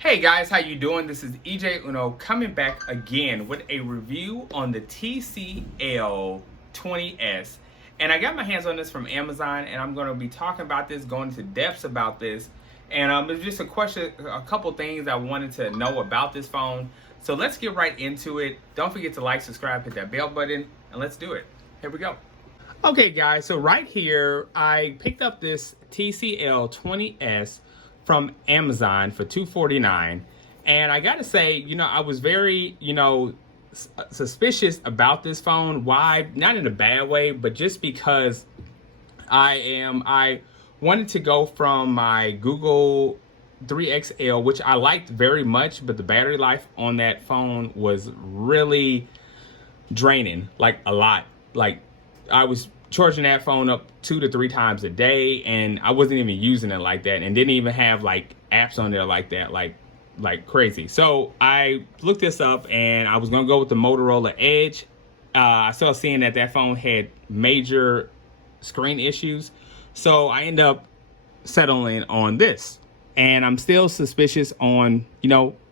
Hey guys, how you doing? This is EJ Uno coming back again with a review on the TCL 20S. And I got my hands on this from Amazon, and I'm going to be talking about this, going into depths about this. And it's just a couple things I wanted to know about this phone. So let's get right into it. Don't forget to like, subscribe, hit that bell button, and let's do it. Here we go. Okay guys, so right here, I picked up this TCL 20S from Amazon for $249, and I gotta say, I was very, suspicious about this phone. Why? Not in a bad way, but just because I wanted to go from my Google 3XL, which I liked very much, but the battery life on that phone was really draining, like a lot. Like, I was charging that phone up 2 to 3 times a day, and I wasn't even using it like that, and didn't even have like apps on there like that, like crazy. So I looked this up, and I was gonna go with the Motorola Edge. I started seeing that phone had major screen issues, so I ended up settling on this. And I'm still suspicious on,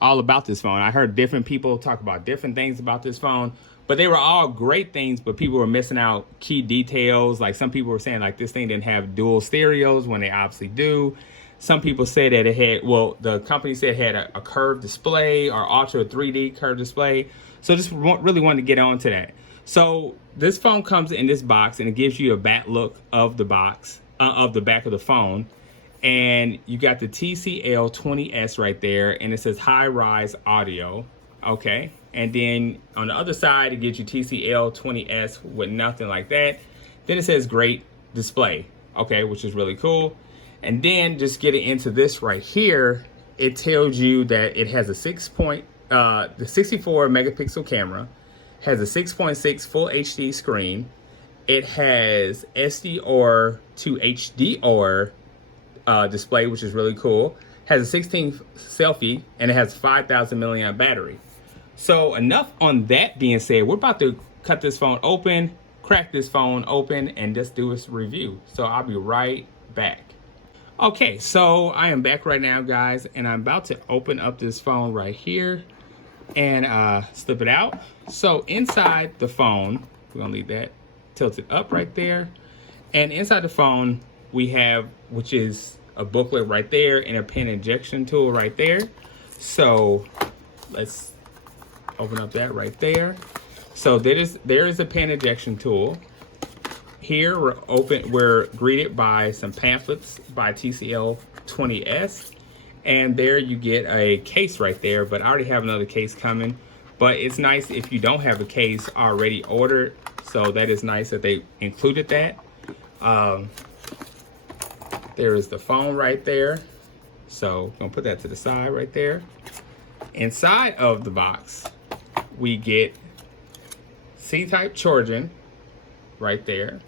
all about this phone. I heard different people talk about different things about this phone, but they were all great things, but people were missing out key details. Like, some people were saying like this thing didn't have dual stereos when they obviously do. Some people said that it had, well, the company said it had a curved display, or Ultra 3D curved display. So just really wanted to get on to that. So this phone comes in this box, and it gives you a back look of the box, of the back of the phone. And you got the TCL 20S right there, and it says high-rise audio, okay? And then on the other side, it gives you TCL 20S with nothing like that. Then it says great display, okay, which is really cool. And then just getting into this right here, it tells you that it has a the 64 megapixel camera, has a 6.6 full HD screen. It has SDR to HDR display, which is really cool. Has a 16 selfie, and it has 5,000 milliamp battery. So enough on that being said, we're about to cut this phone open, crack this phone open, and just do this review. So I'll be right back. Okay, so I am back right now, guys, and I'm about to open up this phone right here and slip it out. So inside the phone, we're gonna leave that tilted up right there. And inside the phone, we have, which is a booklet right there and a pen injection tool right there. So let's open up that right there. So there is a pen injection tool. Here we're greeted by some pamphlets by TCL 20S. And there you get a case right there, but I already have another case coming. But it's nice if you don't have a case already ordered. So that is nice that they included that. There is the phone right there. So I'm gonna put that to the side right there. Inside of the box, we get C-type charging right there.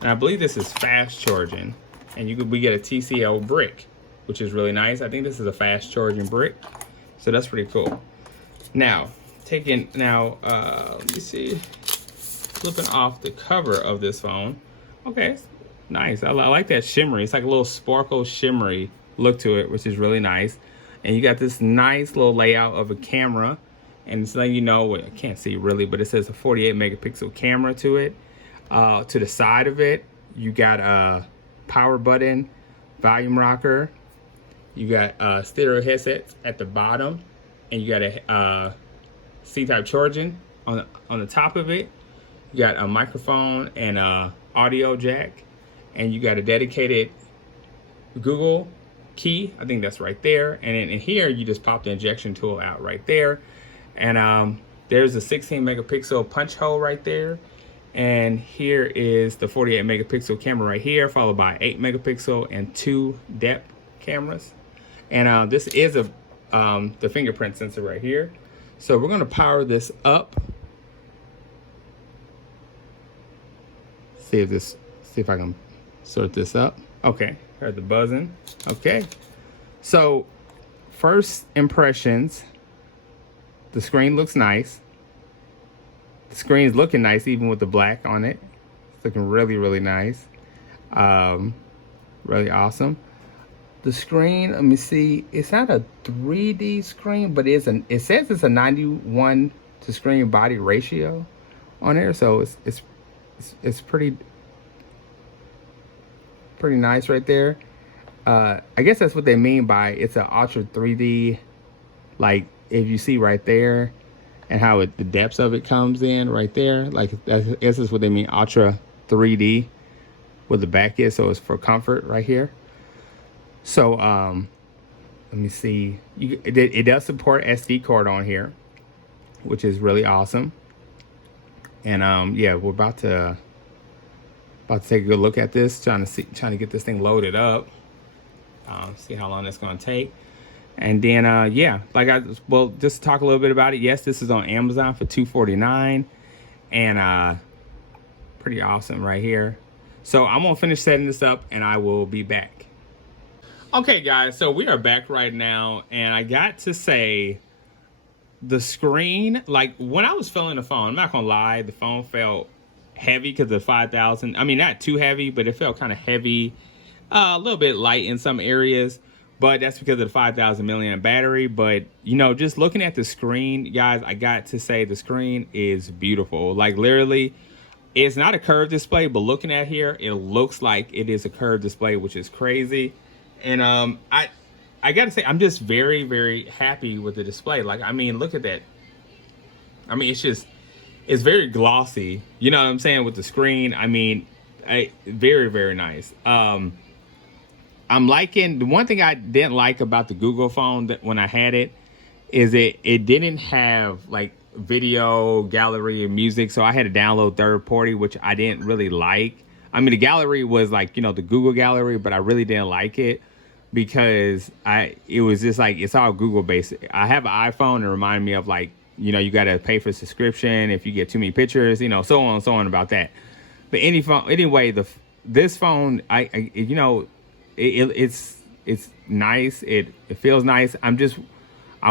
And I believe this is fast charging. And we get a TCL brick, which is really nice. I think this is a fast charging brick. So that's pretty cool. Now, let me see. Flipping off the cover of this phone. Okay, nice. I like that shimmery. It's like a little sparkle shimmery look to it, which is really nice. And you got this nice little layout of a camera. And it's letting you know, I can't see really, but it says a 48 megapixel camera to it. To the side of it, you got a power button, volume rocker. You got stereo headsets at the bottom. And you got a C-type charging on the top of it. You got a microphone and a audio jack. And you got a dedicated Google key. I think that's right there. And then in here, you just pop the injection tool out right there. And there's a 16 megapixel punch hole right there. And here is the 48 megapixel camera right here, followed by 8 megapixel and 2 depth cameras. And this is the fingerprint sensor right here. So we're gonna power this up. See if I can sort this up. Okay, heard the buzzing. Okay, so first impressions, the screen looks nice. The screen's looking nice even with the black on it. It's looking really, really nice. Really awesome. The screen, let me see. It's not a 3D screen, but it says it's a 91 to screen body ratio on there, so it's pretty nice right there. I guess that's what they mean by it's an ultra 3D. Like if you see right there, and how the depths of it comes in right there. Like this is what they mean ultra 3D, where the back is, so it's for comfort right here. So let me see. It does support SD card on here, which is really awesome. And yeah, we're about to take a good look at this, trying to get this thing loaded up. See how long that's going to take. And then yeah, just talk a little bit about it. Yes, this is on Amazon for $249, and pretty awesome right here. So I'm gonna finish setting this up, and I will be back. Okay, guys, so we are back right now, and I got to say, the screen, like when I was filling the phone, I'm not gonna lie, the phone felt heavy because of 5,000. I mean, not too heavy, but it felt kind of heavy, a little bit light in some areas. But that's because of the 5,000 milliamp battery. But, you know, just looking at the screen, guys, I got to say the screen is beautiful. Like, literally, it's not a curved display, but looking at here, it looks like it is a curved display, which is crazy. And I got to say, I'm just very, very happy with the display. Like, I mean, look at that. I mean, it's very glossy. You know what I'm saying, with the screen. I mean, very, very nice. I'm liking, the one thing I didn't like about the Google phone that when I had it is it didn't have like video gallery and music, so I had to download third party, which I didn't really like. I mean, the gallery was like, you know, the Google gallery, but I really didn't like it because it was just like, it's all Google based. I have an iPhone, and it reminded me of like, you know, you got to pay for subscription if you get too many pictures, you know, so on and so on about that. But anyway, this phone, you know, it's nice. It feels nice. I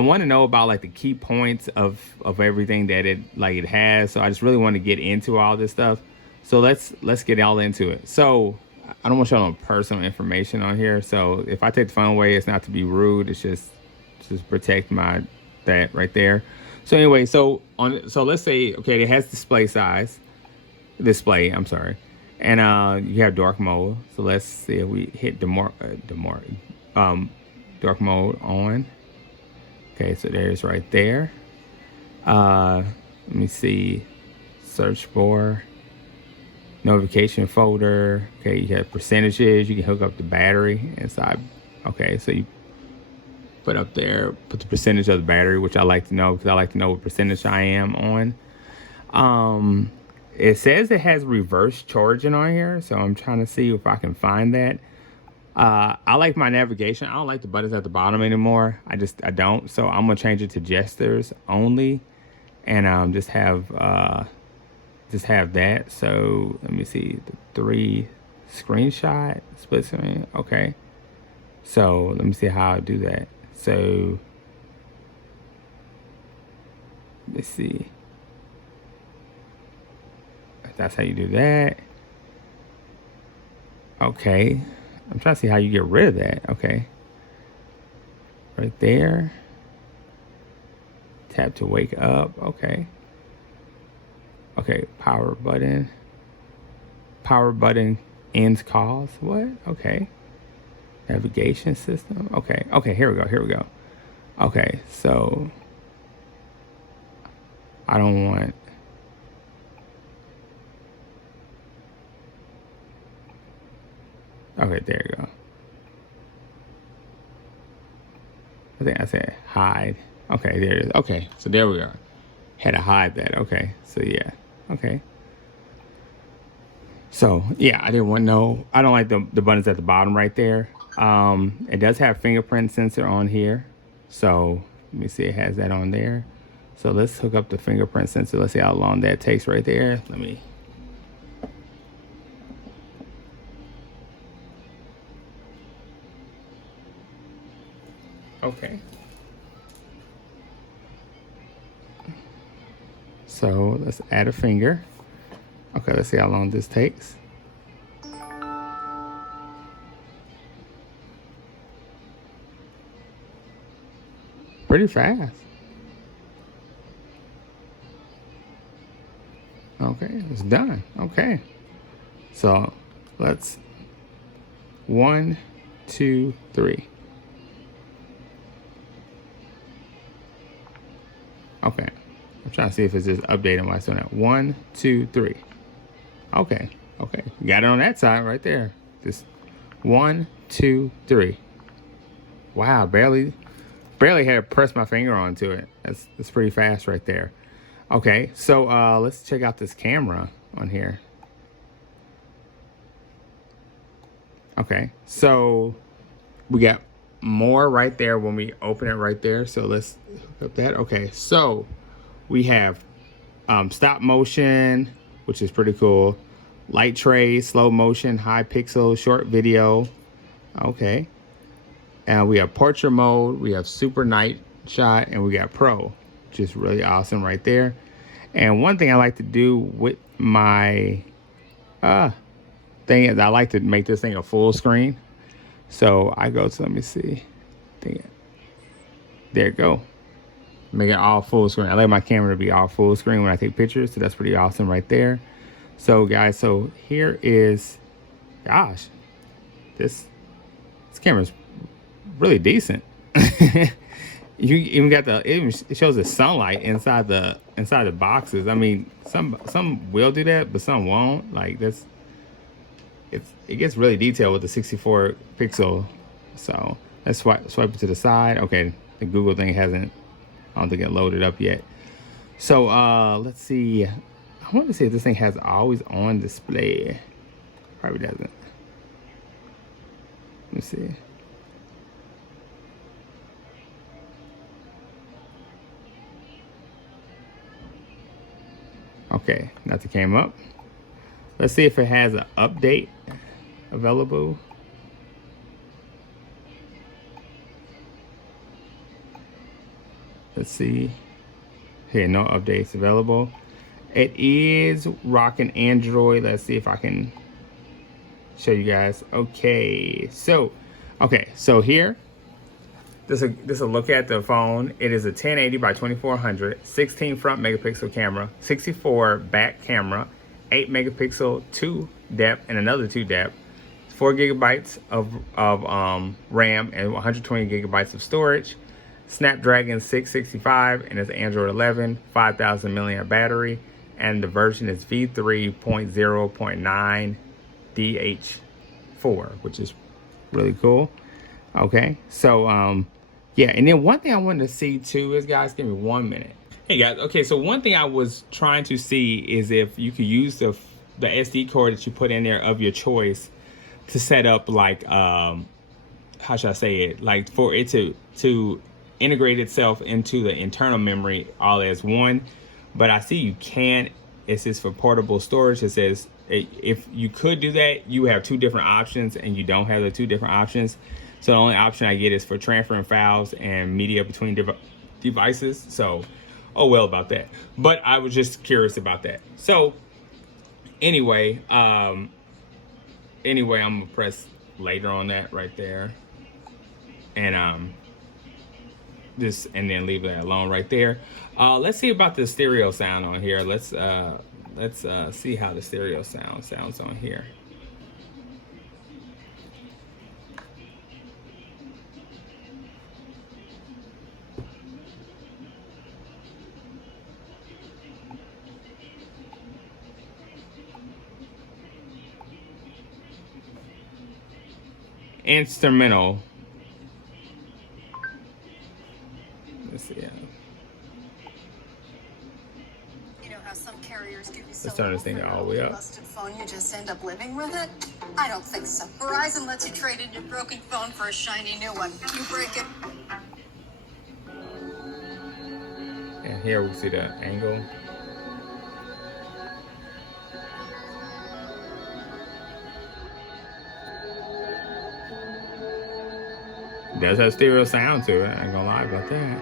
want to know about like the key points of everything that it has. So I just really want to get into all this stuff. So let's get all into it. So I don't want to show no personal information on here. So if I take the phone away, it's not to be rude. It's just protect that right there. So anyway, so let's say, okay, it has display. I'm sorry. And you have dark mode. So let's see if we hit dark mode on. Okay, so there's right there. Let me see. Search bar. Notification folder. Okay, you have percentages. You can hook up the battery inside. Okay, so you put up there, put the percentage of the battery, which I like to know because I like to know what percentage I am on. It says it has reverse charging on here, so I'm trying to see if I can find that. I like my navigation. I don't like the buttons at the bottom anymore. I don't. So I'm gonna change it to gestures only, and just have that. So let me see, the 3 screenshot split screen. Okay. So let me see how I do that. So let's see. That's how you do that. Okay. I'm trying to see how you get rid of that. Okay. Right there. Tap to wake up. Okay. Okay. Power button. Power button ends calls. What? Okay. Navigation system. Okay. Okay. Here we go. Okay. So I don't want. Okay, there you go. I think I said hide. Okay, there it is. Okay, so there we are. Had to hide that. Okay, so yeah. Okay. So yeah, I didn't want to know. I don't like the buttons at the bottom right there. It does have fingerprint sensor on here. So let me see, it has that on there. So let's hook up the fingerprint sensor. Let's see how long that takes right there. Let me. Okay. So let's add a finger. Okay, let's see how long this takes. pretty fast. Okay, it's done. Okay. So let's 1, 2, 3. Okay. I'm trying to see if it's just updating while it's doing that. 1, 2, 3. Okay. Okay. Got it on that side right there. Just 1, 2, 3. Wow, barely had to press my finger onto it. That's pretty fast right there. Okay, so let's check out this camera on here. Okay, so we got more right there when we open it right there. So let's hook up that. Okay, so we have stop motion, which is pretty cool. Light trace, slow motion, high pixel, short video. Okay. And we have portrait mode, we have super night shot, and we got pro, which is really awesome right there. And one thing I like to do with my thing is I like to make this thing a full screen. So I go to, let me see. There you go. Make it all full screen. I like my camera to be all full screen when I take pictures, so that's pretty awesome right there. So guys, so here is, gosh, this camera's really decent. You even got it shows the sunlight inside the boxes. I mean, some will do that, but some won't. Like it gets really detailed with the 64 pixel. So let's swipe it to the side. Okay, the Google thing hasn't, I don't think it loaded up yet. So let's see. I want to see if this thing has always on display. Probably doesn't. Let me see. Okay, nothing came up. Let's see if it has an update available. Let's see. Here, no updates available. It is rocking Android. Let's see if I can show you guys. Okay, so here, this is a look at the phone. It is a 1080 by 2400, 16 front megapixel camera, 64 back camera, 8 megapixel, 2 depth and another 2 depth, 4 gigabytes of RAM and 120 gigabytes of storage, Snapdragon 665, and it's Android 11, 5,000 milliamp battery, and the version is v3.0.9 DH4, which is really cool. Okay, so yeah, and then one thing I wanted to see too is, guys, give me 1 minute. Hey guys, okay, so one thing I was trying to see is if you could use the SD card that you put in there of your choice to set up, like how should I say it, like for it to integrate itself into the internal memory all as one. But I see you can't. It says for portable storage, it says if you could do that, you have 2 different options, and you don't have the 2 different options. So the only option I get is for transferring files and media between devices. So, oh well about that. But I was just curious about that. So anyway, I'm gonna press later on that right there, and and then leave that alone right there. Let's see about the stereo sound on here. Let's see how the stereo sounds on here. Instrumental. Let's see. You know how some carriers give you Let's turn this thing all the way up. busted phone, you just end up living with it? I don't think so. Verizon lets you trade in your broken phone for a shiny new one. You break it. And here we see the angle. It does have stereo sound to it. I ain't gonna lie about that.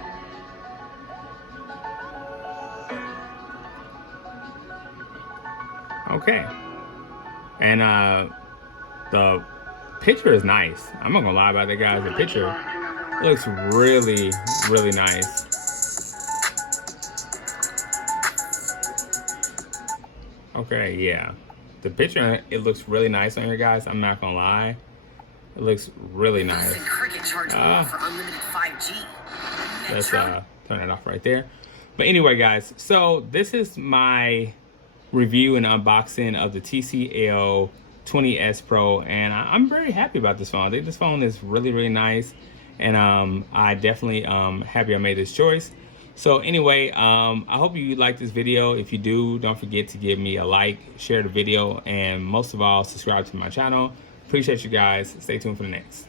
Okay. And the picture is nice. I'm not gonna lie about that, guys. The picture It looks really, really nice. Okay, yeah. The picture, it looks really nice on here, guys. I'm not gonna lie. It looks really nice. For unlimited 5G. Let's turn it off right there. But anyway, guys, so this is my review and unboxing of the TCL 20S Pro, and I'm very happy about this phone. I think this phone is really, really nice, and I definitely happy I made this choice. So anyway, I hope you like this video. If you do, don't forget to give me a like, share the video, and most of all, subscribe to my channel. Appreciate you guys. Stay tuned for the next.